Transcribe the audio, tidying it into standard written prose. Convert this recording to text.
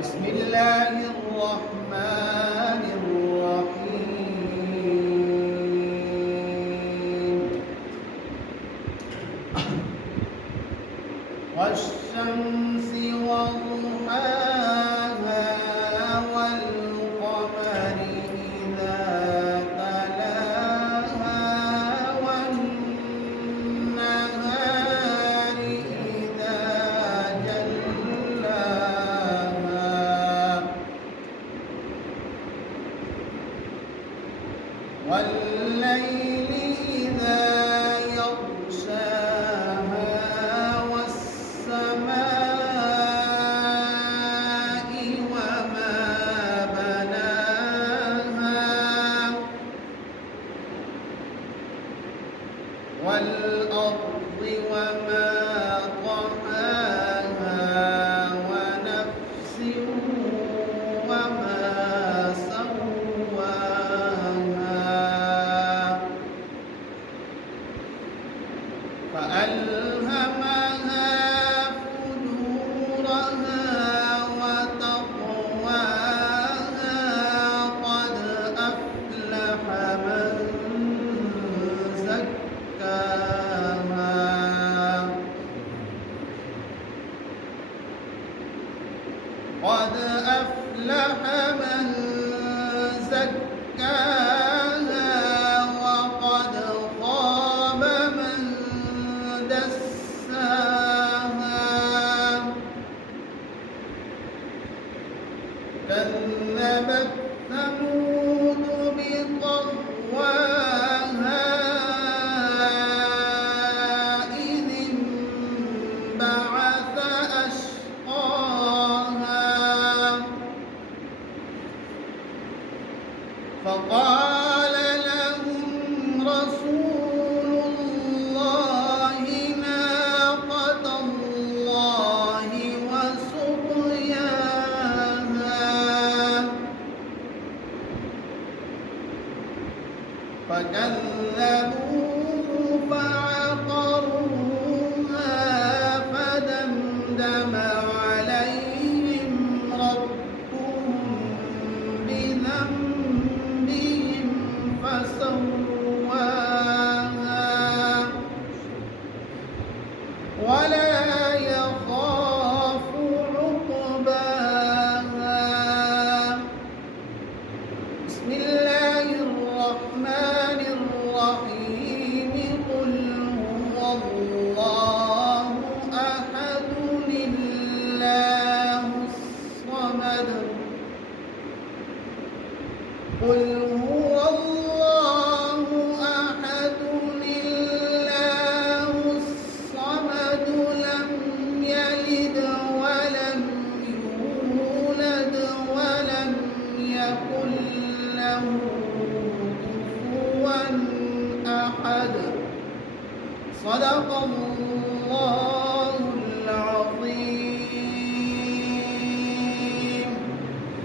بسم الله الرحمن الرحيم والشمس وضحاها والقمر إذا تلاها والنهار إذا جلاها والليل إذا يغشاها والسماء وما بناها والأرض وما طحاها ونفس وما سواها فألهمها فجورها وتقواها قد أفلح من زكاها قد أفلح من زكاها وقد خاب من دساها كذبت ثمود بطغواها إذ انبعث أشقاها فقال لهم رسول الله ناقة الله وسقياها فكذبوه فعقروها فدمدم عليهم ربهم بذنبهم فسواها ولا يخاف عقباها بسم الله الرحمن الرحيم قل هو الله أحد الله الصمد قل هو الله أحد الله الصمد لم يلد ولم يولد ولم يكن له كفوا أحد صدق الله